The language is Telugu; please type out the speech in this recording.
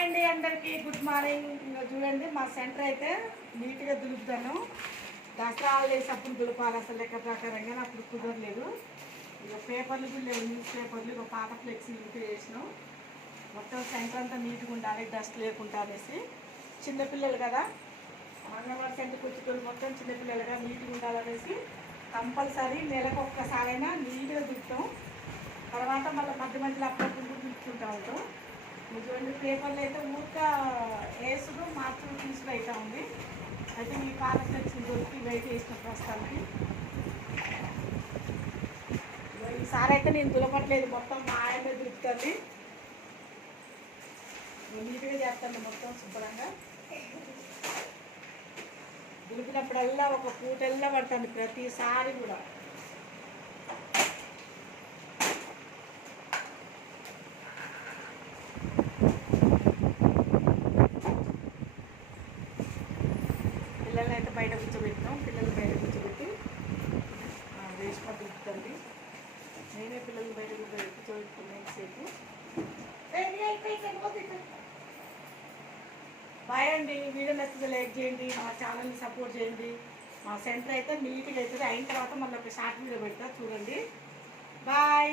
అండి అందరికీ గుడ్ మార్నింగ్. ఇంకా చూడండి మా సెంటర్ అయితే నీట్గా దులుపుతాను. దసరా హాలిడేస్ అప్పుడు దులపాలి అసలు లెక్క ప్రకారంగా అప్పుడు కుదరలేదు. ఇక పేపర్లు కూడా లేవు న్యూస్ పేపర్లు ఇక పాత ఫ్లెక్సీ ఇంటి చేసినాం మొత్తం సెంటర్ అంతా నీట్గా ఉండాలి డస్ట్ లేకుండా అనేసి. చిన్నపిల్లలు కదా. అంగన్వాడీ సెంటర్కి వచ్చేటోళ్ళు మొత్తం చిన్నపిల్లలుగా నీట్గా ఉండాలనేసి కంపల్సరీ నెలకు ఒక్కసారైనా నీట్గా దులుపుతాం. తర్వాత మళ్ళీ మధ్య మధ్యలో అప్పుడప్పుడు కూడా దులుపుకుంటూ ఉంటాం. ఇటువంటి పేపర్లు అయితే ఊరిక వేసుడు మార్చుడు తీసుడు అయితే ఉంది. అయితే మీ పాల ఫ్లెక్స్ దొరికి వెయిట్ చేసిన ప్రస్తుతానికి. ఈసారి అయితే నేను దులపట్లేదు మొత్తం మా ఆయన దొరుకుతుంది నీట్గా చేస్తాను మొత్తం శుభ్రంగా. దులిపినప్పుడల్లా ఒక పూటల్లా పడుతుంది ప్రతిసారి కూడా. పిల్లల్ని అయితే బయట కూర్చోబెట్టాం పిల్లల్ని బయట కూర్చోబెట్టి రేష్మ దులుపుతుంది నేనే పిల్లల్ని బయట కూర్చోబెట్టుకున్నాను సేపు. బాయ్ అండి. వీడియో నచ్చితే లైక్ చేయండి. మా ఛానల్ని సపోర్ట్ చేయండి. మా సెంటర్ అయితే నీట్గా అవుతుంది. అయిన తర్వాత మళ్ళీ ఒక షార్ట్ వీడియో పెడతా. చూడండి. బాయ్.